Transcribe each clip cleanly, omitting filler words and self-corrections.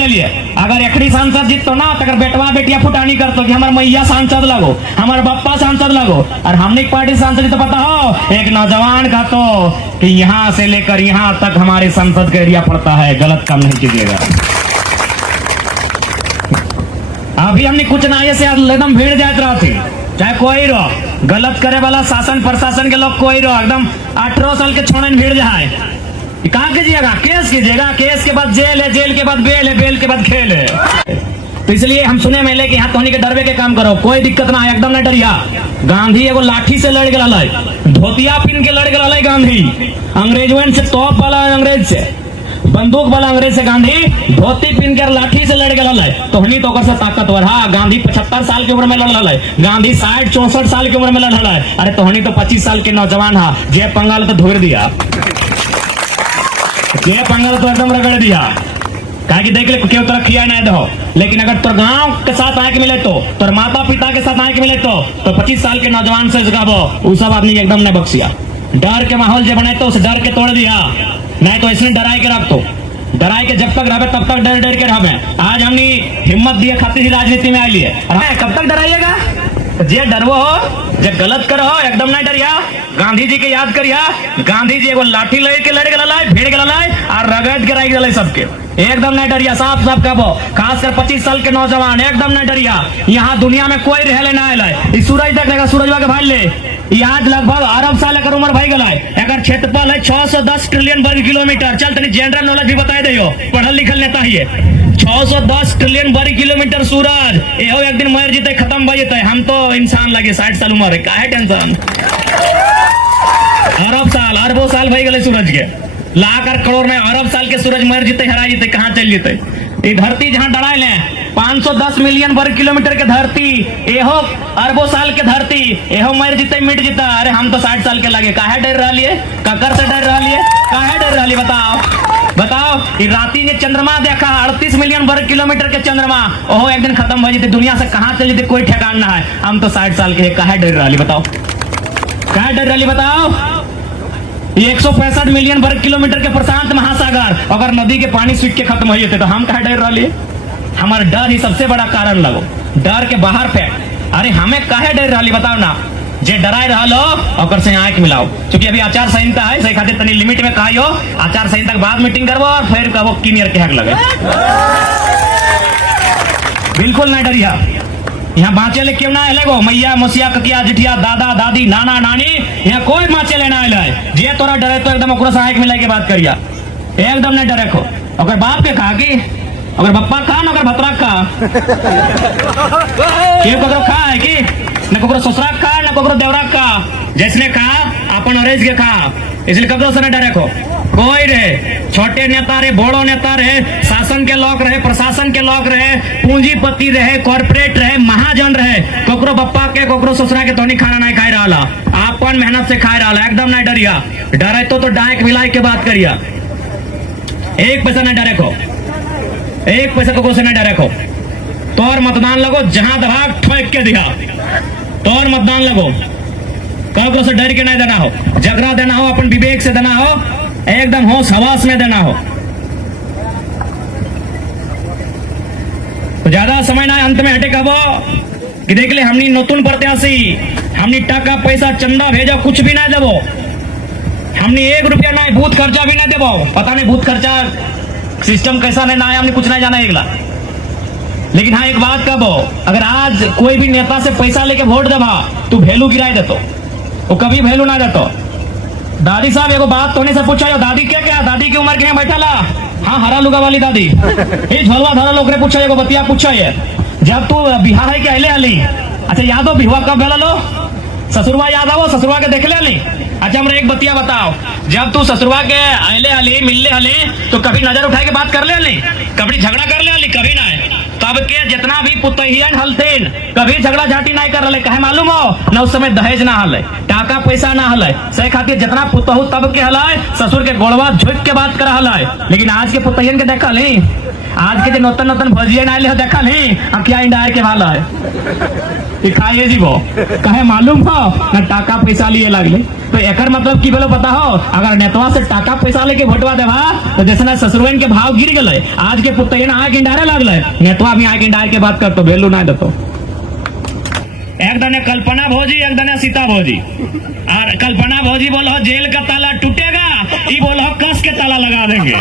दिलिए। अगर एकड़ी सांसद जीतो ना तो बेटवा बेटिया फुटानी करतो कि हमारे मैया सांसद लगो, हमारे बप्पा सांसद लगो। और हमने पार्टी सांसद तो पता हो एक नौजवान का तो कि यहाँ से लेकर यहाँ तक हमारे संसद का एरिया पड़ता है, गलत काम नहीं कीजिएगा। अभी हमने कुछ ना ऐसे एकदम भीड़ जात रहा थी, चाहे कोई रहो, गलत करे वाला शासन प्रशासन के लोग कोई रहो, एकदम 18 साल के छोड़े भीड़ जाए। कहाँ कीजिएगा? केस कीजिएगा, केस के बाद जेल है, जेल के बाद बेल है, बेल के बाद खेल है। तो इसलिए हम सुने मिले कि यहाँ तोहनी के डरवे के काम करो, कोई दिक्कत ना है, एकदम ना डरिया। गांधी एगो लाठी से लड़ गया, धोतिया पिन के लड़ गया गांधी, अंग्रेजवन से तोप वाला अंग्रेज से, बंदूक वाला अंग्रेज से गांधी धोती पिन कर लाठी से लड़ गया। तोहनी तो से ताकतवर। हाँ, गांधी 75 साल की उम्र में लड़ रहा है, गांधी 60-64 साल की उम्र में लड़ रहा है। अरे तोहनी तो 25 साल के नौजवान हा, जे पंगाल तो धोर दिया, ये पंगल तो एकदम रगड़ दिया। कहा कि देख ले क्यों तरह किया नहीं दो, लेकिन अगर तो गांव के साथ आए के मिले तो, तोर माता पिता के साथ आए के मिले तो 25 साल के नौजवान से जगाबो, वो सब आदमी एकदम नहीं बख्शिया। डर के माहौल जो बने तो उसे डर के तोड़ दिया, नहीं तो इसने डराए के रख तो, डराए के जब तक रहे तब तक डर डर के रहे। आज हमने हिम्मत दिए खातिर ही राजनीति में आई लिए। कब तक डराइएगा? जे डरवो हो, जे गलत करो हो, एकदम नहीं डरिया। गांधी जी के याद करिया, गांधी जी एगो लाठी लेके लड़ गया, भीड़ गया और रगड़ के रह गया सबके, एकदम नहीं डरिया। साफ साफ कहो, खासकर 25 साल के नौजवान एकदम नहीं डरिया। यहाँ दुनिया में कोई रहले ना आए, सूरज देख लेगा, सूरज के भाई ले आज लगभग अरब साल एक उम्र भाई गला है। अगर क्षेत्रफल है 610 ट्रिलियन वर्ग किलोमीटर। चल तनी जनरल नॉलेज भी बताए दे, पढ़ल लिखल नेता ही है। 610 ट्रिलियन वर्ग किलोमीटर सूरज एहो एक दिन मर जीते, खत्म हो जेते। हम तो इंसान लगे 60 साल उम्र है, काहे टेंशन। अरब साल अरबों साल भाई गले सूरज के, लाख और करोड़ में अरब साल के सूरज मर जीते, हरा जीते, कहाँ चल जीते। ये धरती जहाँ डराए ले 510 मिलियन वर्ग किलोमीटर के धरती, एहो अरबों साल के धरती, एहो मर जीते मिट जीता। अरे हम तो 60 साल के लगे, काहे डर रहा लिए, ककर से डर रहा लिए, काहे डर रहा लिए बताओ बताओ। राती ने चंद्रमा देखा 38 मिलियन वर्ग किलोमीटर के चंद्रमा, ओहो एक दिन खत्म हो जाते, दुनिया से कहाँ चल जाते कोई ठिकाना ना है। हम तो 60 साल के, काहे डर रहा बताओ, काहे डर रहा बताओ। 165 मिलियन वर्ग किलोमीटर के प्रशांत महासागर, अगर नदी के पानी सूख के खत्म हो जाते तो हम कहा डर रहा। हमारा डर ही सबसे बड़ा कारण लगो, डर के बाहर फेंक। अरे हमें काहे डर रहा बताओ ना, जे डराए रहा लो और से आंख मिलाओ। क्योंकि अभी आचार संहिता है, सही खातिर तनी लिमिट में कहा आचार संहिता के बाद मीटिंग करवो और फिर कहो किनियर के हक लगे। बिल्कुल नहीं डरिया, यहाँ बाँचे ले क्यों ना लगो, मैया मसिया ककिया जिठिया दादा दादी नाना नानी, यहाँ कोई बाँचे लेना है। जे तोरा डरे तो एकदम ओकरा से आंख मिला के बात करिया, एकदम नहीं डरे को। अगर बाप के कहा कि अगर बप्पा खा ना, अगर भतरा खा क्यों ककरो खा है कि न ककरो ससुरा खा न ककरो देवरा खा, जैसने खा अपन अरेज के खा, इसलिए ककरो से न डरे को। कोई रहे छोटे नेता रहे, बड़ो नेता रहे, शासन के लोग रहे, प्रशासन के लोग रहे, पूंजीपति रहे, कॉर्पोरेट रहे, महाजन रहे, ककरो बप्पा के ककरो ससुरा के तोनी खाना नहीं खाए रहा, अपन मेहनत से खाए रहा, एकदम नहीं डरिया। डरे तो डायक मिलाई के बात करिया, एक पैसा नहीं डरे को, एक पैसा ककरो से नहीं डरे को। तोर मतदान लगो, जहां दभाग ठोक के दिया, तोर मतदान लगो, ककरो से डर के नहीं देना हो, झगड़ा देना हो, अपन विवेक से देना हो, एकदम होश हवास में देना हो। तो ज्यादा समय ना अंत में हटे कबो कि देख ले हमनी नतून प्रत्याशी, हमनी टाका पैसा चंदा भेजो कुछ भी ना देवो, हमनी 1 रुपया ना बूथ खर्चा भी ना देवो। पता नहीं बूथ खर्चा सिस्टम कैसा नहीं ना है, हमने कुछ नहीं जाना एकला। लेकिन हाँ एक बात कहो, अगर आज कोई भी नेता से पैसा लेके वोट देवा तू वैल्यू गिराए देतो, वो कभी वैल्यू ना देतो। दादी साहब एगो बात तोने से पूछा, दादी क्या क्या दादी की उम्र के बैठा ला, हाँ हरा लुगा वाली दादी, ये झोलवा धरा लोग पूछा, एगो बतिया पूछा है, जब तू बिहार है के अले आली, अच्छा याद हो बिहुआ कब भेला लो, ससुरवा याद आओ, ससुरवा के देख ले आली। अच्छा हमरा एक बतिया बताओ, जब तू ससुरवा के अले आली मिलले आली तो कभी नजर उठाए के बात कर ले आली, कभी झगड़ा कर ले आली, कभी ना। तब के जितना भी पुतहियन हलतेन कभी झगड़ा झाटी नहीं कर रहे, कहे मालूम हो न उस समय दहेज ना हले, टाका पैसा ना हले, सही खातिर जितना पुतहु तब के हलाय ससुर के गोड़वा झुक के बात कर हलाय। लेकिन आज के पुतहियन के देखा नहीं, आज के जो नूतन नूतन भोजिए ना ले देखा नहीं अब क्या इंडा के वाला है ये खाइए जी वो कहे मालूम हो ना टाका पैसा लिए लगले तो एकर मतलब की बोलो पता हो अगर नेतवा से टाका पैसा लेके वोटवा देवा तो जैसे ना ससुरवेन के भाव गिर गए आज के पुतैया ना आके इंडारे लगले नेतवा भी आके इंडार के बात कर तो वैल्यू ना देतो एक दने कल्पना भोजी एक दने सीता भोजी और कल्पना भोजी बोलो जेल का ताला टूटेगा ये बोलो कस के ताला लगा देंगे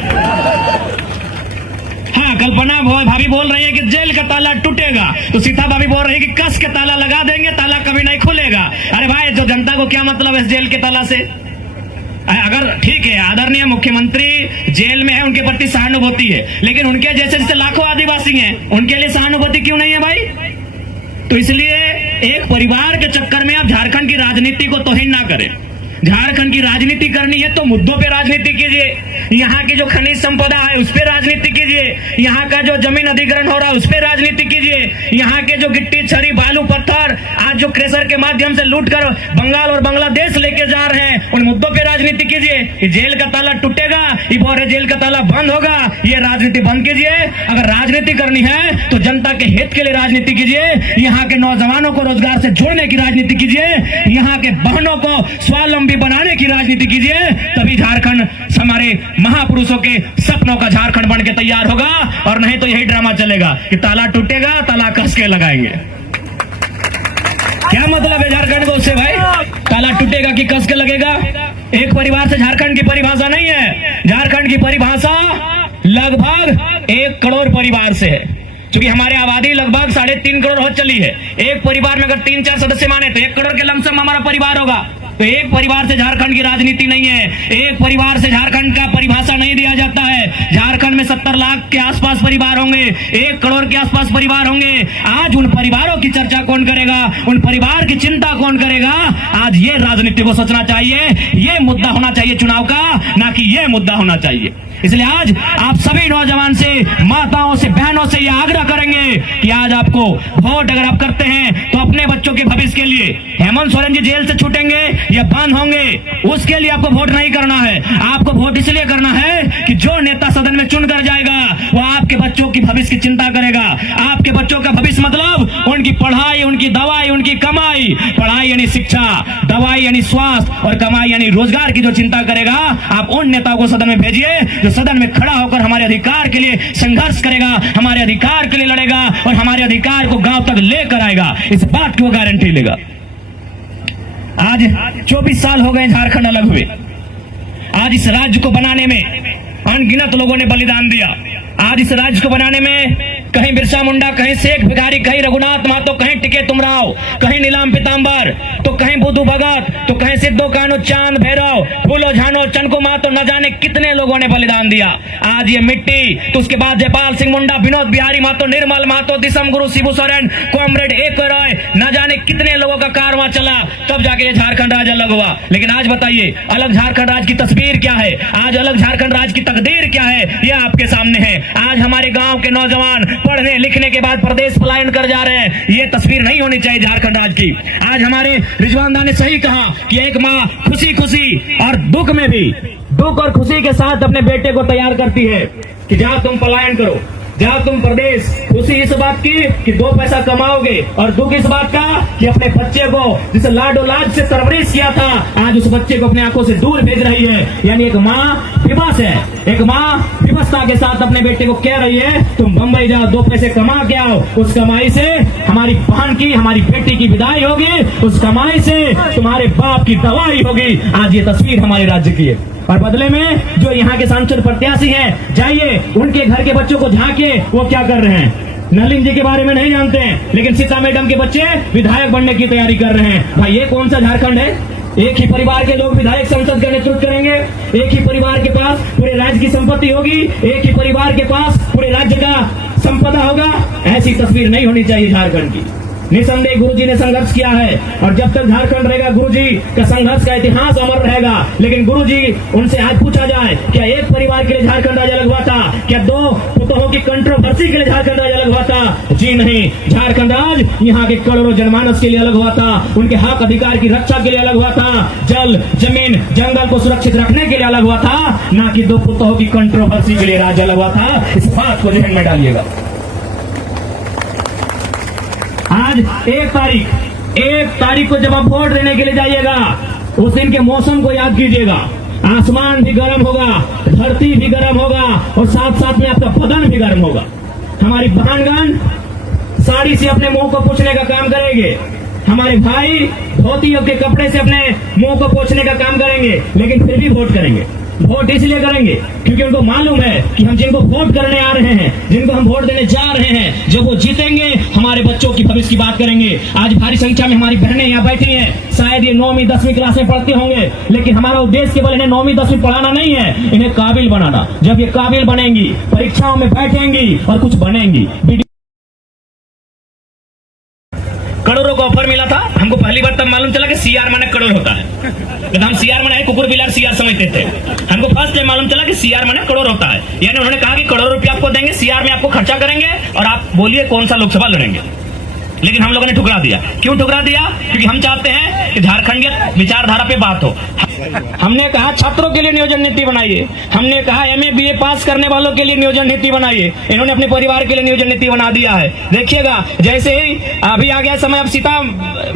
हाँ कल्पना भाभी बोल रही है कि जेल का ताला टूटेगा तो सीता भाभी बोल रही है कि कस के ताला लगा देंगे ताला कभी नहीं खुलेगा। अरे भाई जो जनता को क्या मतलब है इस जेल के ताला से अगर ठीक है आदरणीय मुख्यमंत्री जेल में है उनके प्रति सहानुभूति है लेकिन उनके जैसे लाखों आदिवासी हैं उनके लिए सहानुभूति क्यों नहीं है भाई। तो इसलिए एक परिवार के चक्कर में आप झारखंड की राजनीति को तौहीन ना करें। झारखंड की राजनीति करनी है तो मुद्दों पे राजनीति कीजिए। यहाँ की जो खनिज संपदा है उस पे राजनीति कीजिए। यहाँ का जो जमीन अधिग्रहण हो रहा है उस पे राजनीति कीजिए। यहाँ के जो गिट्टी छरी बालू पत्थर आज जो क्रेशर के माध्यम से लूट कर बंगाल और बांग्लादेश लेके जा रहे हैं उन मुद्दों पे राजनीति कीजिए। जेल का ताला टूटेगा ये बोल रहे जेल का ताला बंद होगा ये राजनीति बंद कीजिए। अगर राजनीति करनी है तो जनता के हित के लिए राजनीति कीजिए। यहाँ के नौजवानों को रोजगार से जोड़ने की राजनीति कीजिए। यहाँ के बहनों को स्वावलंबी बनाने की राजनीति कीजिए। तभी झारखंड हमारे महापुरुषों के सपनों का झारखंड बन के तैयार होगा और नहीं तो यही ड्रामा चलेगा कि ताला टूटेगा ताला कस के लगाएंगे। क्या मतलब है झारखंड को उससे भाई ताला टूटेगा कि कस के लगेगा। एक परिवार से झारखंड की परिभाषा नहीं है। झारखंड की परिभाषा लगभग 1 करोड़ परिवार से है। क्योंकि हमारे आबादी लगभग 3.5 करोड़ हो चली है। एक परिवार में अगर 3-4 सदस्य माने तो 1 करोड़ के लमसम हमारा परिवार होगा। तो एक परिवार से झारखंड की राजनीति नहीं है। एक परिवार से झारखंड का परिभाषा नहीं दिया जाता है। झारखंड में 70 लाख के आसपास परिवार होंगे 1 करोड़ के आसपास परिवार होंगे। आज उन परिवारों की चर्चा कौन करेगा उन परिवार की चिंता कौन करेगा। आज ये राजनीति को सोचना चाहिए। ये मुद्दा होना चाहिए चुनाव का ना कि ये मुद्दा होना चाहिए। इसलिए आज आप सभी नौजवान से माताओं से बहनों से यह आग्रह करेंगे कि आज आपको वोट अगर आप करते हैं तो अपने बच्चों के भविष्य के लिए हेमंत सोरेन जी जेल से छूटेंगे या बंद होंगे उसके लिए आपको वोट नहीं करना है। आपको वोट इसलिए करना है कि जो नेता सदन में चुन कर जाएगा वो आपके बच्चों की भविष्य की चिंता करेगा। आपके बच्चों का भविष्य मतलब उनकी पढ़ाई उनकी दवाई उनकी कमाई। पढ़ाई यानी शिक्षा दवाई यानी स्वास्थ्य और कमाई यानी रोजगार की जो चिंता करेगा आप उन नेताओं को सदन में भेजिए जो सदन में खड़ा होकर हमारे अधिकार के लिए संघर्ष करेगा हमारे अधिकार के लिए लड़ेगा और हमारे अधिकार को गांव तक लेकर आएगा। इस बात की वो गारंटी लेगा। आज 24 साल हो गए झारखंड अलग हुए। आज इस राज्य को बनाने में अनगिनत लोगों ने बलिदान दिया। आज इस राज्य को बनाने में कहीं बिरसा मुंडा कहीं शेख भिखारी कहीं रघुनाथ महतो कहीं टिके तुमराव कहीं नीलाम पीताम्बर तो कहीं बुद्धू भगत तो कहीं सिद्धो कान्हू चांद भैरव फूलो झानो चनको महतो न जाने कितने लोगों ने बलिदान दिया। आज ये मिट्टी तो उसके बाद जयपाल सिंह मुंडा विनोद बिहारी महतो निर्मल महतो दिसम गुरु शिबू सोरेन कॉमरेड एक रॉय न जाने कितने लोगों का कारवां चला तब जाके ये झारखंड राज्य अलग हुआ। लेकिन आज बताइए अलग झारखंड राज्य की तस्वीर क्या है। आज अलग झारखंड राज्य की तकदीर क्या है ये आपके सामने है। आज हमारे गांव के नौजवान पढ़ने लिखने के बाद प्रदेश पलायन कर जा रहे हैं। ये तस्वीर नहीं होनी चाहिए झारखंड राज्य की। आज हमारे रिजवान दा ने सही कहा कि एक माँ खुशी खुशी और दुख में भी दुख और खुशी के साथ अपने बेटे को तैयार करती है कि जाओ तुम पलायन करो जाओ तुम प्रदेश। खुशी इस बात की कि 2 पैसा कमाओगे और दुख इस बात का कि अपने बच्चे को जिसे लाडो लाज से परवरिश किया था आज उस बच्चे को अपने आंखों से दूर भेज रही है। यानी एक माँ विवश है। एक माँ विवशता के साथ अपने बेटे को कह रही है तुम बंबई जाओ 2 पैसे कमा के आओ। उस कमाई से हमारी बहन की हमारी बेटी की विदाई होगी। उस कमाई से तुम्हारे बाप की दवाई होगी। आज ये तस्वीर हमारे राज्य की है और बदले में जो यहाँ के सांसद प्रत्याशी हैं जाइए उनके घर के बच्चों को झांकिए वो क्या कर रहे हैं। नलिन जी के बारे में नहीं जानते हैं लेकिन सीता मैडम के बच्चे विधायक बनने की तैयारी कर रहे हैं। भाई ये कौन सा झारखंड है। एक ही परिवार के लोग विधायक संसद का नेतृत्व करेंगे। एक ही परिवार के पास पूरे राज्य की संपत्ति होगी। एक ही परिवार के पास पूरे राज्य का संपदा होगा। ऐसी तस्वीर नहीं होनी चाहिए झारखंड की। निसंदेह गुरुजी ने संघर्ष किया है और जब तक झारखंड रहेगा गुरुजी का संघर्ष का इतिहास अमर रहेगा। लेकिन गुरुजी उनसे आज पूछा जाए, क्या एक परिवार के लिए झारखंड राज्य अलग हुआ था? क्या दो पुतहों की कंट्रोवर्सी के लिए झारखंड राज्य अलग हुआ था? जी नहीं, झारखंड राज्य यहाँ के करोड़ों जनमानस के लिए अलग हुआ था, उनके हक अधिकार की रक्षा के लिए अलग हुआ था, जल जमीन जंगल को सुरक्षित रखने के लिए अलग हुआ था, ना कि दो पुतहों की कंट्रोवर्सी के लिए राज्य अलग हुआ था। इस बात को ध्यान में डालिएगा। आज एक तारीख को जब आप वोट देने के लिए जाइएगा, उस दिन के मौसम को याद कीजिएगा। आसमान भी गर्म होगा, धरती भी गर्म होगा और साथ साथ में आपका बदन भी गर्म होगा। हमारी बहनगण साड़ी से अपने मुंह को पोंछने का काम करेंगे, हमारे भाई धोतियों के कपड़े से अपने मुंह को पोंछने का काम करेंगे, लेकिन फिर भी वोट करेंगे। वोट इसलिए करेंगे क्योंकि उनको मालूम है कि हम जिनको वोट करने आ रहे हैं, जिनको हम वोट देने जा रहे हैं, जब वो जीतेंगे हमारे बच्चों की भविष्य की बात करेंगे। आज भारी संख्या में हमारी बहनें यहाँ बैठी हैं, शायद ये 9वीं 10वीं क्लास में पढ़ते होंगे, लेकिन हमारा उद्देश्य केवल इन्हें 9वीं 10वीं पढ़ाना नहीं है, इन्हें काबिल बनाना। जब ये काबिल बनेंगी, परीक्षाओं में बैठेंगी और कुछ बनेंगी। करोड़ों का ऑफर मिला था हमको, पहली बार तब मालूम चला कि सीआर माने करोड़ होता है। जब हम सीआर माने कुकुर बिलार सीआर समझते थे, हमको फर्स्ट टाइम मालूम चला कि सीआर माने करोड़ होता है। यानी उन्होंने कहा कि करोड़ रुपया आपको देंगे, सीआर में आपको खर्चा करेंगे और आप बोलिए कौन सा लोकसभा लड़ेंगे। लेकिन हम लोगों ने ठुकरा दिया। क्यों ठुकरा दिया? क्योंकि हम चाहते हैं कि झारखंडियत विचारधारा पे बात हो। हमने कहा छात्रों के लिए नियोजन नीति बनाइए, हमने कहा एमए बीए पास करने वालों के लिए नियोजन नीति बनाइए। इन्होंने अपने परिवार के लिए नियोजन नीति बना दिया है। देखिएगा, जैसे ही अभी आ गया समय, अब सीता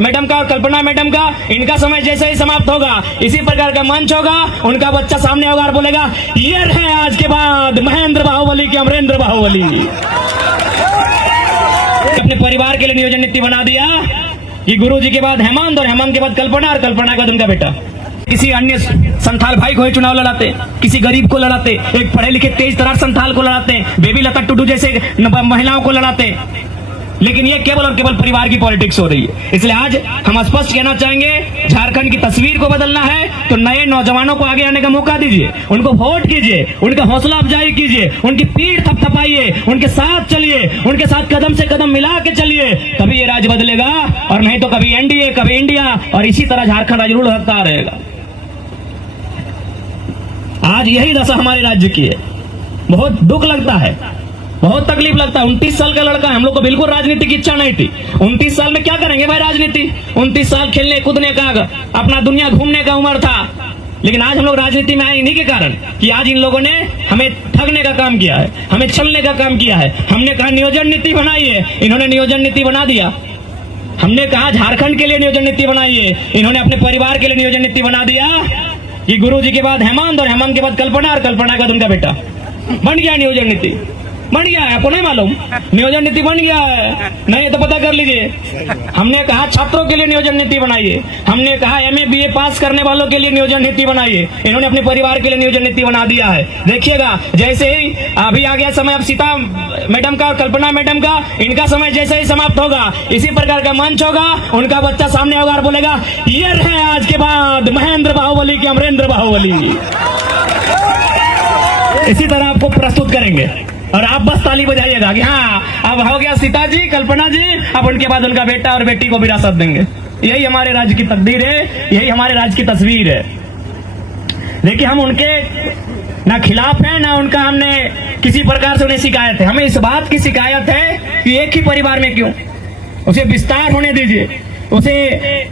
मैडम का और कल्पना मैडम का, इनका समय जैसे ही समाप्त होगा, इसी प्रकार का मंच होगा, उनका बच्चा सामने होगा और बोलेगा, ये रहे आज के बाद महेंद्र बाहुबली के अमरेंद्र बाहुबली। अपने परिवार के लिए नियोजन नीति बना दिया कि गुरुजी के बाद हेमंत और हेमंत के बाद कल्पना और कल्पना के बाद उनका बेटा। किसी अन्य संथाल भाई को ही चुनाव लड़ाते, किसी गरीब को लड़ाते, एक पढ़े लिखे तेज तरार संथाल को लड़ाते, बेबी लता टुडू जैसे महिलाओं को लड़ाते। लेकिन ये केवल और केवल परिवार की पॉलिटिक्स हो रही है। इसलिए आज हम स्पष्ट कहना चाहेंगे, झारखंड की तस्वीर को बदलना है तो नए नौजवानों को आगे आने का मौका दीजिए, उनको वोट कीजिए, उनका हौसला अफजाई कीजिए, उनकी पीठ थपथपाइए, उनके साथ चलिए, उनके साथ कदम से कदम मिला के चलिए, तभी ये राज्य बदलेगा। और नहीं तो कभी एनडीए, कभी इंडिया, और इसी तरह झारखंड राज्य रूल होता रहेगा। आज यही दशा हमारे राज्य की है। बहुत दुख लगता है, बहुत तकलीफ लगता है। 29 साल का लड़का है, हम लोग को बिल्कुल राजनीति की इच्छा नहीं थी। 29 साल में क्या करेंगे भाई राजनीति? 29 साल खेलने कूदने का, अपना दुनिया घूमने का उम्र था। लेकिन आज हम लोग राजनीति में आए इन्हीं के कारण कि आज इन लोगों ने हमें ठगने का काम किया है, हमें छलने का काम किया है। हमने कहा नियोजन नीति बनाइए, इन्होंने नियोजन नीति बना दिया। हमने कहा झारखंड के लिए नियोजन नीति बनाइए, इन्होंने अपने परिवार के लिए नियोजन नीति बना दिया कि गुरुजी के बाद हेमंत और हेमंत के बाद कल्पना और कल्पना के बाद उनका बेटा। बन गया नियोजन नीति, बन गया है। आपको नहीं मालूम? नियोजन नीति बन गया है, नहीं तो पता कर लीजिए। हमने कहा छात्रों के लिए नियोजन नीति बनाइए, हमने कहा एमए बीए पास करने वालों के लिए नियोजन नीति बनाइए, इन्होंने अपने परिवार के लिए नियोजन नीति बना दिया है। देखिएगा, जैसे ही अभी आ गया समय, अब सीता मैडम का और कल्पना मैडम का, इनका समय जैसे ही समाप्त होगा, इसी प्रकार का मंच होगा, उनका बच्चा सामने होगा और बोलेगा, ये रहे आज के बाद महेंद्र बाहुबली के अमरेंद्र बाहुबली। इसी तरह आपको प्रस्तुत करेंगे और आप बस ताली बजाइएगा कि हाँ अब हो गया सीता जी, कल्पना जी, अब उनके बाद उनका बेटा और बेटी को विरासत देंगे। यही हमारे राज्य की तकदीर है, यही हमारे राज्य की तस्वीर है। देखिए, हम उनके ना खिलाफ है, ना उनका हमने किसी प्रकार से उन्हें शिकायत है। हमें इस बात की शिकायत है कि एक ही परिवार में क्यों, उसे विस्तार होने दीजिए, उसे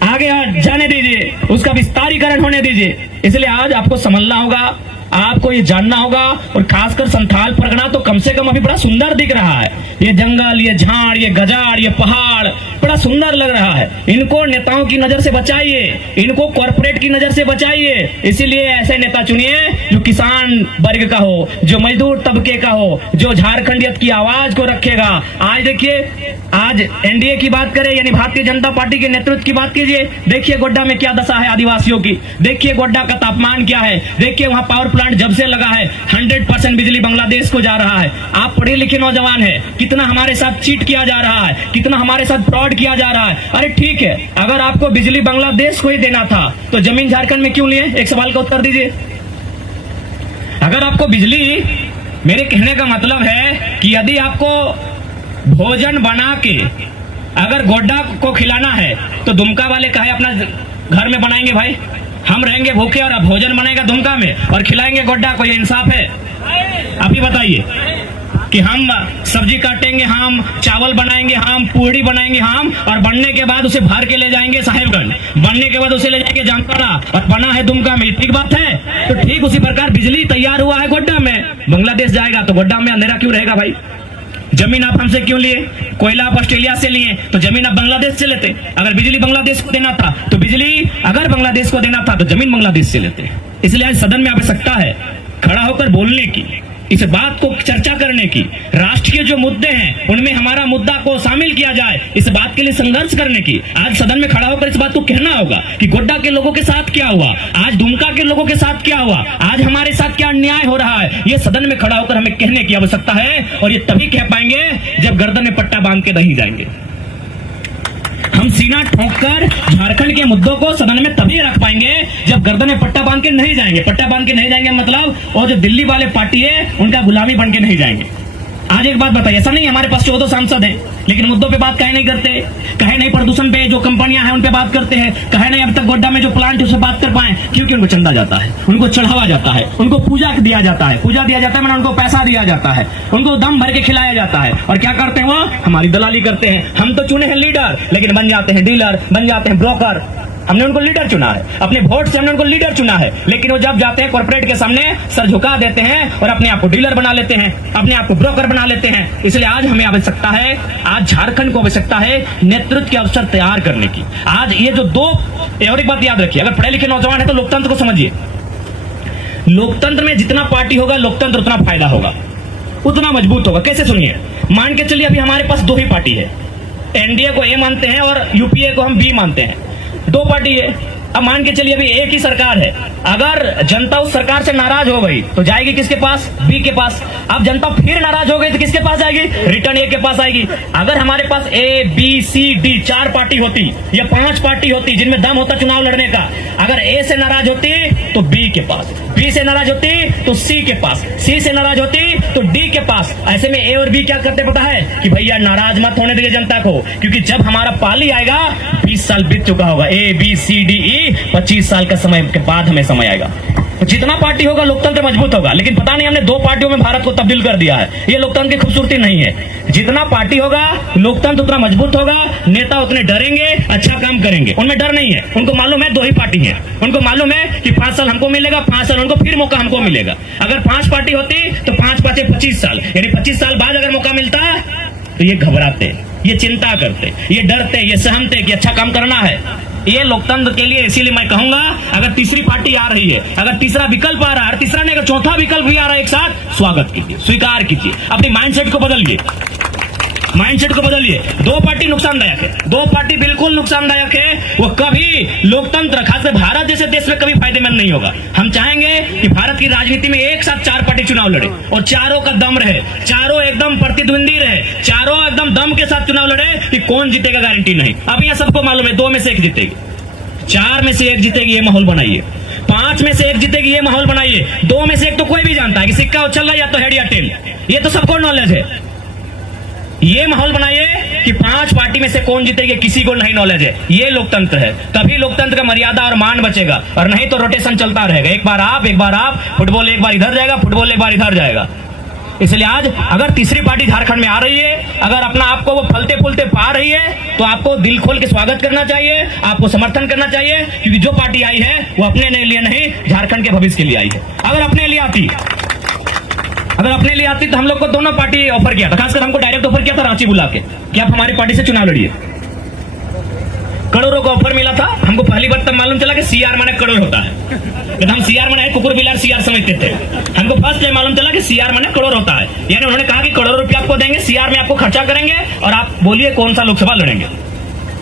आगे जाने दीजिए, उसका विस्तारीकरण होने दीजिए। इसलिए आज आपको समझना होगा, आपको ये जानना होगा, और खासकर संथाल परगना तो कम से कम अभी बड़ा सुंदर दिख रहा है। ये जंगल, ये झाड़, ये गजार, ये पहाड़ बड़ा सुंदर लग रहा है। इनको नेताओं की नजर से बचाइए, इनको कॉर्पोरेट की नजर से बचाइए। इसीलिए ऐसे नेता चुनिए जो किसान वर्ग का हो, जो मजदूर तबके का हो, जो झारखंडियत की आवाज को रखेगा। आज देखिए, आज एनडीए की बात करें यानी भारतीय जनता पार्टी के नेतृत्व की बात कीजिए, देखिए गोड्डा में क्या दशा है आदिवासियों की, देखिए गोड्डा का तापमान क्या है, देखिए वहां पावर प्लांट जब से लगा है 100% बिजली बांग्लादेश को जा रहा है। आप पढ़े लिखे नौजवान है, कितना हमारे साथ चीट किया जा रहा है, कितना हमारे साथ फ्रॉड किया जा रहा है। अरे ठीक है, अगर आपको बिजली बांग्लादेश को ही देना था तो जमीन झारखंड में क्यों लिए? एक सवाल का उत्तर दीजिए। अगर आपको बिजली, मेरे कहने का मतलब है कि यदि आपको भोजन बना के अगर गोड्डा को खिलाना है तो दुमका वाले कहे अपना घर में बनाएंगे भाई, हम रहेंगे भूखे और अब भोजन बनेगा दुमका में और खिलाएंगे गोड्डा को, ये इंसाफ है? आप ही बताइए कि हम सब्जी काटेंगे, हम चावल बनाएंगे, हम पूड़ी बनाएंगे, हम और बनने के बाद उसे भर के ले जाएंगे साहिबगंज, बनने के बाद उसे ले जाएंगे जामताड़ा और बना है दुमका में, ठीक बात है? तो ठीक उसी प्रकार बिजली तैयार हुआ है गोड्डा में, बांग्लादेश जाएगा तो गोड्डा में अंधेरा क्यों रहेगा भाई? जमीन आप हमसे क्यों लिए? कोयला आप ऑस्ट्रेलिया से लिए तो जमीन आप बांग्लादेश से लेते। अगर बिजली बांग्लादेश को देना था तो बिजली अगर बांग्लादेश को देना था तो जमीन बांग्लादेश से लेते। इसलिए आज सदन में आवश्यकता है खड़ा होकर बोलने की, इस बात को चर्चा करने की, राष्ट्र के जो मुद्दे हैं उनमें हमारा मुद्दा को शामिल किया जाए, इस बात के लिए संघर्ष करने की। आज सदन में खड़ा होकर इस बात को कहना होगा कि गोड्डा के लोगों के साथ क्या हुआ, आज दुमका के लोगों के साथ क्या हुआ, आज हमारे साथ क्या अन्याय हो रहा है, ये सदन में खड़ा होकर हमें कहने की आवश्यकता है। और ये तभी कह पाएंगे जब गर्दन में पट्टा बांध के नहीं जाएंगे। हम सीना ठोंककर झारखंड के मुद्दों को सदन में तभी रख पाएंगे जब गर्दन में पट्टा बांध के नहीं जाएंगे। पट्टा बांध के नहीं जाएंगे मतलब और जो दिल्ली वाले पार्टी है उनका गुलामी बन के नहीं जाएंगे। आज एक बात बताइए, ऐसा नहीं हमारे पास 14 सांसद हैं लेकिन मुद्दों पे बात कहे नहीं करते, कहे नहीं प्रदूषण पे जो कंपनियां हैं उन पे बात करते हैं, कहे नहीं अब तक गोड्डा में जो प्लांट है उस पर बात कर पाए, क्योंकि उनको चंदा जाता है, उनको चढ़ावा जाता है, उनको पूजा दिया जाता है, पूजा दिया जाता है मैंने उनको पैसा दिया जाता है, उनको दम भर के खिलाया जाता है। और क्या करते हैं वो? हमारी दलाली करते हैं। हम तो चुने हैं लीडर लेकिन बन जाते हैं डीलर, बन जाते हैं ब्रोकर। हमने उनको लीडर चुना है, अपने वोट से हमने उनको लीडर चुना है, लेकिन वो जब जाते हैं कॉर्पोरेट के सामने सर झुका देते हैं और अपने आप को डीलर बना लेते हैं, अपने आप को ब्रोकर बना लेते हैं। इसलिए आज हमें आवश्यकता है, आज झारखंड को आवश्यकता है नेतृत्व के अवसर तैयार करने की। आज ये जो दो, और एक बात याद रखिए, अगर पढ़े लिखे नौजवान है तो लोकतंत्र को समझिए। लोकतंत्र में जितना पार्टी होगा लोकतंत्र उतना फायदा होगा, उतना मजबूत होगा। कैसे? सुनिए, मान के चलिए अभी हमारे पास दो ही पार्टी है, एनडीए को ए मानते हैं और यूपीए को हम बी मानते हैं, दो पार्टी है। अब मान के चलिए अभी एक ही सरकार है, अगर जनता उस सरकार से नाराज हो गई तो जाएगी किसके पास? बी के पास। अब जनता फिर नाराज हो गई तो किसके पास जाएगी? रिटर्न ए के पास आएगी। अगर हमारे पास A B C D 4 party होती या 5 पार्टी होती जिनमें दम होता चुनाव लड़ने का, अगर ए से नाराज होती तो बी के पास, बी से नाराज होती तो सी के पास, सी से नाराज होती तो डी के पास। ऐसे में ए और बी क्या करते पता है कि भैया नाराज मत होने दीजिए जनता को, क्योंकि जब हमारा पाली आएगा 20 साल बीत चुका होगा, ए बी सी डी ई 25 साल का समय के बाद हमें समय आएगा। तो जितना पार्टी होगा लोकतंत्र मजबूत होगा, लेकिन पता नहीं हमने 2 पार्टियों में भारत को तब्दील कर दिया है। ये लोकतंत्र की खूबसूरती नहीं है। जितना पार्टी होगा लोकतंत्र उतना मजबूत होगा, नेता उतने डरेंगे, अच्छा काम करेंगे। उनमें डर नहीं है, उनको मालूम है 2 ही पार्टी है, उनको मालूम है कि 5 साल हमको मिलेगा, 5 साल उनको फिर मौका हमको मिलेगा। अगर 5 पार्टी होती तो 5 5 25 साल, यानी 25 साल बाद अगर मौका मिलता तो ये घबराते, ये चिंता करते, ये डरते, ये सहमते कि अच्छा काम करना है। ये लोकतंत्र के लिए, इसीलिए मैं कहूंगा अगर तीसरी पार्टी आ रही है, अगर तीसरा विकल्प आ रहा है, तीसरा नहीं अगर चौथा विकल्प भी आ रहा है एक साथ, स्वागत कीजिए, स्वीकार कीजिए, अपनी माइंडसेट को बदलिए, माइंडसेट को बदलिए। 2 पार्टी नुकसानदायक है, 2 पार्टी बिल्कुल नुकसानदायक है। वो कभी लोकतंत्र, खासकर भारत जैसे देश में कभी फायदेमंद नहीं होगा। हम चाहेंगे कि भारत की राजनीति में एक साथ 4 पार्टी चुनाव लड़े और चारों का दम रहे, चारों एकदम प्रतिद्वंदी रहे, चारों एकदम दम के साथ चुनाव लड़े कि कौन जीतेगा गारंटी नहीं। अब यह सबको मालूम है 2 में से 1 जीतेगी, 4 में से 1 जीतेगी, ये माहौल बनाइए। 5 में से 1 जीतेगी, ये माहौल बनाइए। 2 में से 1 तो कोई भी जानता है कि सिक्का उछल रहा है या तो हेड या टेल, ये तो सबको नॉलेज है। ये माहौल बनाइए कि 5 पार्टी में से कौन जीतेगी किसी को नहीं नॉलेज है। ये लोकतंत्र है, तभी लोकतंत्र का मर्यादा और मान बचेगा, और नहीं तो रोटेशन चलता रहेगा, एक बार आप, फुटबॉल एक बार इधर जाएगा, फुटबॉल एक बार इधर जाएगा। इसलिए आज अगर तीसरी पार्टी झारखंड में आ रही है, अगर अपना आपको वो फलते फूलते पा रही है, तो आपको दिल खोल के स्वागत करना चाहिए, आपको समर्थन करना चाहिए, क्योंकि जो पार्टी आई है वो अपने लिए नहीं, झारखंड के भविष्य के लिए आई है। अगर अपने लिए आती तो हम लोग को दोनों पार्टी ऑफर किया था, खासकर हमको डायरेक्ट ऑफर किया था रांची बुला के कि आप हमारी पार्टी से चुनाव लड़िए। करोड़ों का ऑफर मिला था हमको। पहली बार तब मालूम चला कि सीआर माने करोड़ होता है, जब हम सीआर माने कुकुर बिलार सीआर समझते थे। हमको फर्स्ट टाइम मालूम चला कि सीआर माने करोड़ होता है, यानी उन्होंने कहा कि करोड़ों रुपया आपको देंगे, सीआर में आपको खर्चा करेंगे और आप बोलिए कौन सा लोकसभा लड़ेंगे।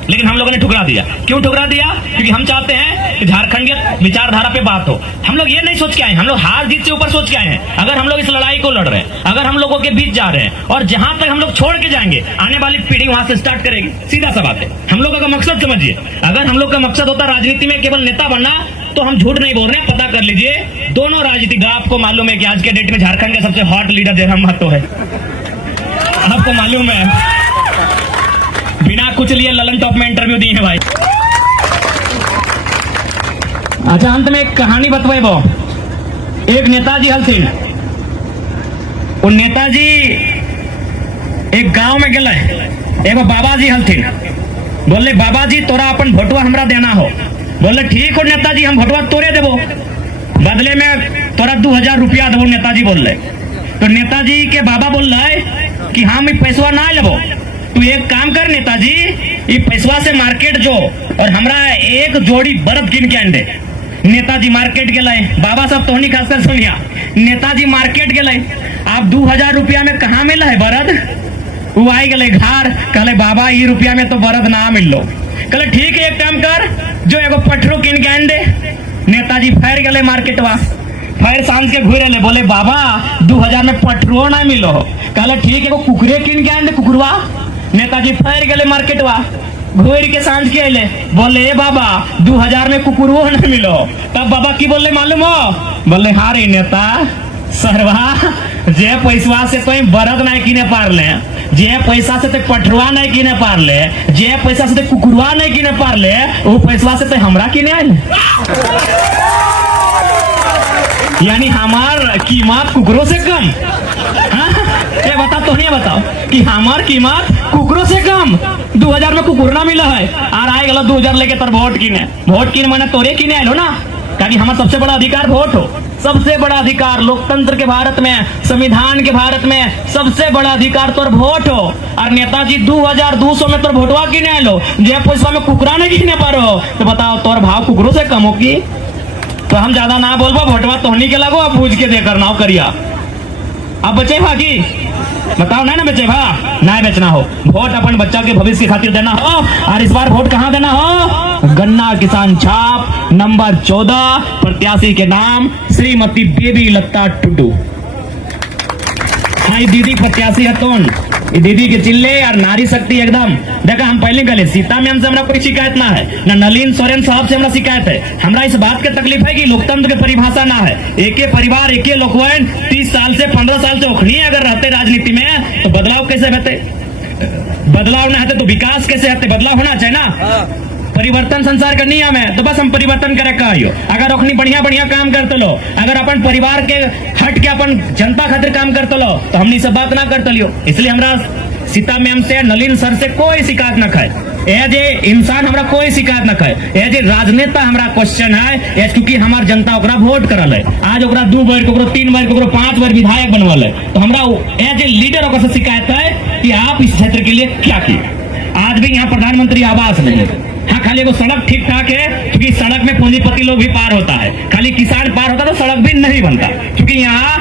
लेकिन हम लोगों ने ठुकरा दिया। क्यों ठुकरा दिया? क्योंकि हम चाहते हैं कि झारखंडीय विचारधारा पे बात हो। हम लोग ये नहीं सोच के आए, हम लोग हार जीत से ऊपर सोच के आए हैं। अगर हम लोग इस लड़ाई को लड़ रहे हैं, अगर हम लोगों के बीच जा रहे हैं, और जहां तक हम लोग छोड़ के जाएंगे आने वाली पीढ़ी वहां से स्टार्ट करेगी। सीधा सा बात है। हम लोगों का मकसद समझिए, अगर हम लोग का मकसद होता राजनीति में केवल नेता बनना, तो हम झूठ नहीं बोल रहे हैं, पता कर लीजिए दोनों राजनीतिक। आपको मालूम है कि आज के डेट में झारखंड का सबसे हॉट लीडर जयराम महतो है, आपको मालूम है। बिना कुछ लिए ललन टॉप में इंटरव्यू दी है भाई। अच्छा अंत में एक कहानी बतवे वो, एक नेताजी हलथिन, वो नेताजी एक गांव में गए, एगो बाबा जी हलथिन, बोले बाबा जी तोरा अपन भोटवा हमरा देना हो। बोले ठीक हो नेताजी हम भोटवा तोरे देवो, बदले में तोरा 2000 रुपया देवो। नेताजी बोल रहे, तो नेताजी के बाबा बोल रहे कि हाँ मैं पैसवा ना लेबो, तू एक काम कर नेताजी, ये पैसवा से मार्केट जो और हमरा एक जोड़ी बर्फ किन के आन दे। नेताजी मार्केट गए, बाबा साहब तोहनी खासकर सुनिया, नेताजी मार्केट गए, आप 2000 रुपया में कहाँ मिला है बरद? वो आई गए घर, कहले बाबा ये रुपया में तो बरद ना मिल लो। कहले ठीक है एक काम कर, जो एगो पठरो किन के आन दे। नेताजी फैर गए मार्केटवा, फिर सांझ के घूरे ले, बोले बाबा 2000 में पठरो ना मिलो। कहले ठीक है वो कुकरे किन के आन दे, कुकुरवा। नेताजी फैर गए मार्केटवा, घूर के सांझ के अले, बोले ए बाबा 2000 में कुकुरवो ना मिलो। तब बाबा की बोले मालूम हो? बोले हाँ रे नेता सरवा, जे पैसवा से तो बरद नहीं किने पार ले, जे पैसा से तो पठरुआ नहीं किने पार ले, जे पैसा से तो कुकुरवा नहीं किने पार ले, वो पैसवा से तो हमरा किने आए। यानी हमार कीमत कुकुरों से कम। ये बता तो नहीं बताओ कि हमार कीमत कुकुरों से कम। 2000 में कुकुर ना मिला है और आए गलो 2000 लेके तर वोट किने, वोट किने मैंने तोरे किने आलो ना, ताकि हमारा सबसे बड़ा अधिकार वोट हो। सबसे बड़ा अधिकार लोकतंत्र के भारत में, संविधान के भारत में सबसे बड़ा अधिकार तोर वोट हो। और नेताजी 2200 में तोर वोटवा किने आलो, जे पैसा में कुकुरा नहीं किने पारो, तो बताओ तोर भाव कुकुरों से कम हो की? तो हम ज्यादा ना बोलबो, वोटवा तोहनी के लगो, अब पूछ के देकर नाव करिया। अब बचे भागी बताओ, नहीं ना बेचे भा, ना बेचना हो। वोट अपन बच्चा के भविष्य के खातिर देना हो। और इस बार वोट कहाँ देना हो? गन्ना किसान छाप नंबर 14, प्रत्याशी के नाम श्रीमती बेबी लता टुडू। हाँ दीदी प्रत्याशी है तो दीदी के चिल्ले और नारी शक्ति एकदम। देखा हम पहले गले सीता मैम से हमरा कोई शिकायत ना है, ना नलिन सोरेन साहब से हमरा शिकायत है। हमरा इस बात के तकलीफ है कि लोकतंत्र के परिभाषा ना है, एके परिवार एके लोकवन 30 साल से 15 साल से ओखनी अगर रहते राजनीति में, तो बदलाव कैसे होते? बदलाव ना होते तो विकास कैसे होते? बदलाव होना चाहिए ना। परिवर्तन संसार का नियम है, तो बस हम परिवर्तन करे कहियो। अगर अपनी बढ़िया बढ़िया काम करते लो, अगर अपन परिवार के हट के अपन जनता खातिर काम करते लो, तो हमने सब बात ना करते लियो। इसलिए हमरा सीता मैम से नलिन सर से कोई शिकायत ना खाए, एज ए इंसान हमरा कोई शिकायत ना खाए, एज ए राजनेता हमरा क्वेश्चन है, क्योंकि हमार जनता ओकरा वोट करल है। आज ओकरा 2 बार, 3 बार, 5 बार विधायक बनवल है, तो हमरा एज ए लीडर ओकरा से शिकायत है कि आप इस क्षेत्र के लिए क्या किए। आज भी यहाँ प्रधानमंत्री आवास नहीं है। हाँ खाली वो सड़क ठीक ठाक है, क्योंकि सड़क में पूंजीपति लोग भी पार होता है, खाली किसान पार होता तो सड़क भी नहीं बनता, क्योंकि यहाँ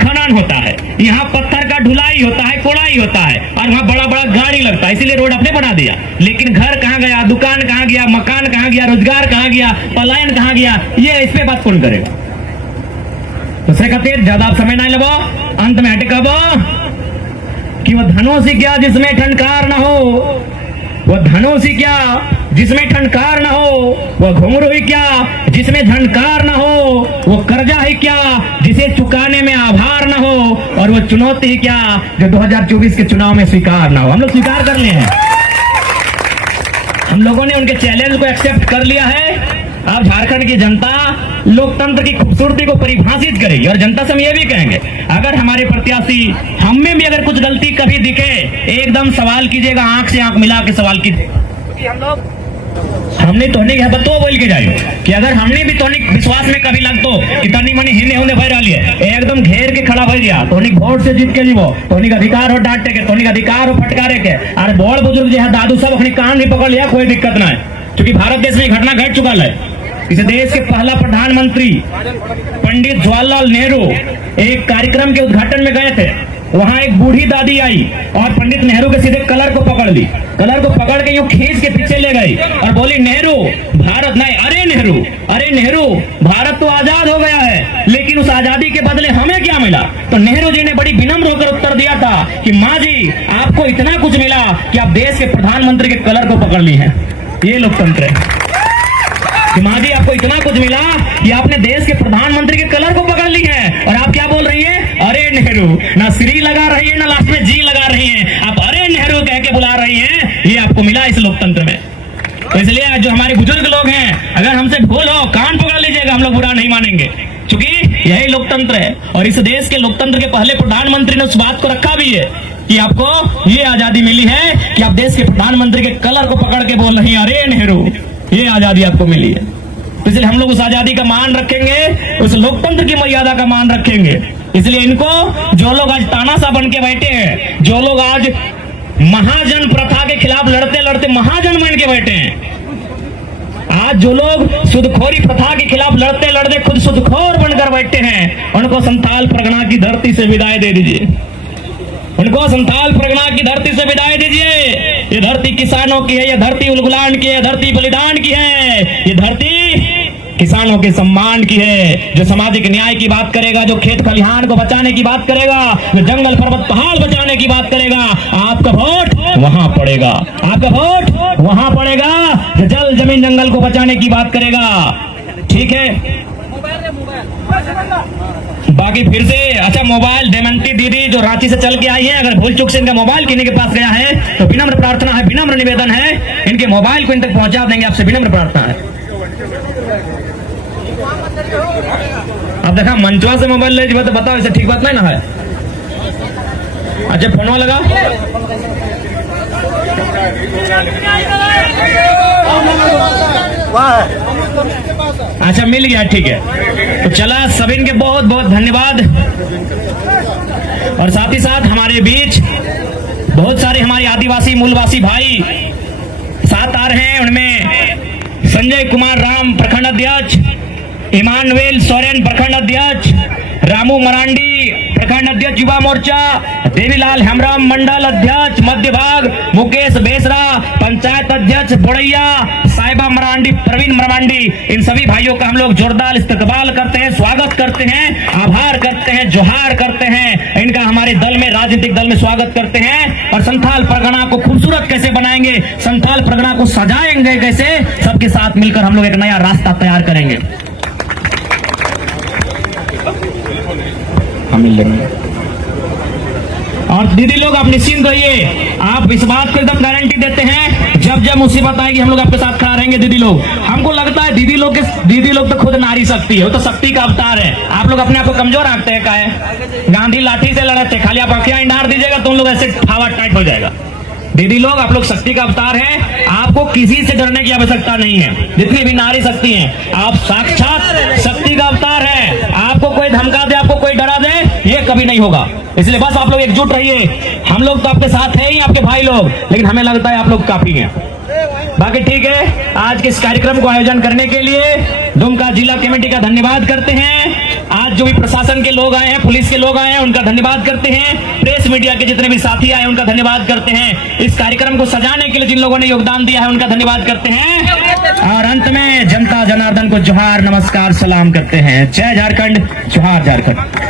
खनन होता है, यहाँ पत्थर का ढुलाई होता है, कोड़ाई होता है, और वहाँ बड़ा बड़ा गाड़ी लगता है, इसीलिए रोड अपने बना दिया। लेकिन घर कहाँ गया, दुकान कहाँ गया, मकान कहाँ गया, रोजगार कहाँ गया, पलायन कहाँ गया, ये इस पे बात कौन करेगा? तो से कहते ज्यादा समय ना लगो, अंत में हटकबो कि वह धनों से क्या जिसमें ठनकार न हो, वह धनों से क्या जिसमें ठनकार न हो, वह घुंघरू ही क्या जिसमें झनकार न हो, वो कर्जा ही क्या जिसे चुकाने में आभार न हो, और वो चुनौती ही क्या जो 2024 के चुनाव में स्वीकार ना हो। हम लोग स्वीकार कर लिए हैं, हम लोगों ने उनके चैलेंज को एक्सेप्ट कर लिया है। अब झारखंड की जनता लोकतंत्र की खूबसूरती को परिभाषित करेगी, और जनता से हम ये भी कहेंगे, अगर हमारे प्रत्याशी हम में भी अगर कुछ गलती कभी दिखे, एकदम सवाल कीजिएगा, आंख से आंख मिला के सवाल कीजिए, क्योंकि हम लोग हमने तोहनी के तो बोल के जाए कि अगर हमने भी तोहनी विश्वास में कभी लगतो कि तनी मनी हिने होने भर रही है, एकदम घेर के खड़ा भर दिया, तोहनी वोट से जीत के जीवो, तोहनी का अधिकार हो डांटे के, तोहनी का अधिकार हो फटकारे के। अरे बड़ बुजुर्ग जो है दादू सब अपनी कान नहीं पकड़ लिया, कोई दिक्कत ना है, क्योंकि भारत देश में घटना घट चुका है। इस देश के पहला प्रधानमंत्री पंडित जवाहरलाल नेहरू एक कार्यक्रम के उद्घाटन में गए थे, वहां एक बूढ़ी दादी आई और पंडित नेहरू के सीधे कलर को पकड़ ली, कलर को पकड़ के यूं खींच के पीछे ले गई और बोली नेहरू भारत नहीं, अरे नेहरू भारत तो आजाद हो गया है, लेकिन उस आजादी के बदले हमें क्या मिला? तो नेहरू जी ने बड़ी विनम्र होकर उत्तर दिया था कि माँ जी आपको इतना कुछ मिला कि आप देश के प्रधानमंत्री के कलर को पकड़ ली है। ये लोकतंत्र है कि माँ जी आपको इतना कुछ मिला कि आपने देश के प्रधानमंत्री के कलर को पकड़ ली है, और आप क्या बोल रही है? अरे नेहरू, ना श्री लगा रही है ना लास्ट में जी लगा रही है, आप अरे नेहरू कह के बुला रही है, ये आपको इस लोकतंत्र में। तो इसलिए जो हमारे बुजुर्ग लोग हैं, अगर हमसे भूल हो कान पकड़ लीजिएगा, हम लोग बुरा नहीं मानेंगे, क्योंकि यही लोकतंत्र है। और इस देश के लोकतंत्र के पहले प्रधानमंत्री ने उस बात को रखा भी है कि आपको ये आजादी मिली है कि आप देश के प्रधानमंत्री के कलर को पकड़ के बोल रही हैं, अरे नेहरू, ये आजादी आपको मिली है। तो इसलिए हम लोग उस आजादी का मान रखेंगे, उस लोकतंत्र की मर्यादा का मान रखेंगे। इसलिए इनको जो लोग आज तानाशाह बन के बैठे हैं, जो लोग आज महाजन प्रथा के खिलाफ लड़ते लड़ते महाजन बन के बैठे हैं, आज जो लोग सुदखोरी प्रथा के खिलाफ लड़ते लड़ते खुद सुदखोर बनकर बैठे हैं, उनको संथाल परगना की धरती से विदाई दे दीजिए। उनको संथाल परगना की धरती से विदाई दीजिए। ये धरती किसानों की है, ये धरती उलगुलान की है, धरती बलिदान की है, ये धरती किसानों के सम्मान की है। जो सामाजिक न्याय की बात करेगा, जो खेत खलिहान को बचाने की बात करेगा, जो जंगल पर्वत पहाड़ बचाने की बात करेगा, आपका वोट वहां पड़ेगा, आपका वोट वहां पड़ेगा। जो जल जमीन जंगल को बचाने की बात करेगा, ठीक है। बाकी फिर से अच्छा, मोबाइल देमंती दीदी जो रांची से चल के आई है, अगर भूल चूक से इनका मोबाइल किन्हीं के पास गया है तो विनम्र प्रार्थना है, विनम्र निवेदन है, इनके मोबाइल को इन तक पहुंचा देंगे, आपसे विनम्र प्रार्थना है। अब देखा मंचवा से मोबाइल ले तो बताओ, ऐसे ठीक बात नहीं ना है। अच्छा फोनवा लगा, अच्छा मिल गया, ठीक है। तो चला, सभी के बहुत बहुत धन्यवाद। और साथ ही साथ हमारे बीच बहुत सारे हमारे आदिवासी मूलवासी भाई साथ आ रहे हैं। उनमें संजय कुमार राम प्रखंड अध्यक्ष, इमानुएल सोरेन प्रखंड अध्यक्ष, रामू मरांडी प्रखंड अध्यक्ष युवा मोर्चा, देवीलाल हेमराम मंडल अध्यक्ष मध्य भाग, मुकेश बेसरा पंचायत अध्यक्ष बोड़ैया, साहिबा मरांडी, प्रवीण मरांडी, इन सभी भाइयों का हम लोग जोरदार इस्तकबाल करते हैं, स्वागत करते हैं, आभार करते हैं, जोहार करते हैं। इनका हमारे दल में, राजनीतिक दल में स्वागत करते हैं। और संथाल परगना को खूबसूरत कैसे बनाएंगे, संथाल परगना को सजाएंगे कैसे, सबके साथ मिलकर हम लोग एक नया रास्ता तैयार करेंगे। हम मिल लेंगे। और दीदी लोग आप निश्चिंत रहिए, आप इस बात को एकदम गारंटी देते हैं, जब जब मुसीबत आएगी हम लोग आपके साथ खड़ा रहेंगे। दीदी लोग, हमको लगता है दीदी लोग तो खुद नारी शक्ति है, वो तो शक्ति का अवतार है। आप लोग अपने आप को कमजोर आंकते हैं, का है गांधी लाठी से लड़े थे, खाली आप आंखें इंडार दीजिएगा तो उन लोग ऐसे हवा टाइट हो जाएगा। दीदी लोग, आप लोग शक्ति का अवतार है, आपको किसी से डरने की आवश्यकता नहीं है। जितनी भी नारी शक्ति हैं, आप साक्षात शक्ति का अवतार है। आपको कोई धमका दे, आपको कोई डरा दे, ये कभी नहीं होगा। इसलिए बस आप लोग एकजुट रहिए। हम लोग तो आपके साथ हैं ही, आपके भाई लोग, लेकिन हमें लगता है आप लोग काफी हैं। बाकी ठीक है, आज के इस कार्यक्रम को आयोजन करने के लिए दुमका जिला कमेटी का धन्यवाद करते हैं। आज जो भी प्रशासन के लोग आए हैं, पुलिस के लोग आए हैं, उनका धन्यवाद करते हैं। प्रेस मीडिया के जितने भी साथी आए उनका धन्यवाद करते हैं। इस कार्यक्रम को सजाने के लिए जिन लोगों ने योगदान दिया है उनका धन्यवाद करते हैं। और अंत में जनता जनार्दन को जोहार, नमस्कार, सलाम करते हैं। जय झारखंड, जोहार झारखंड।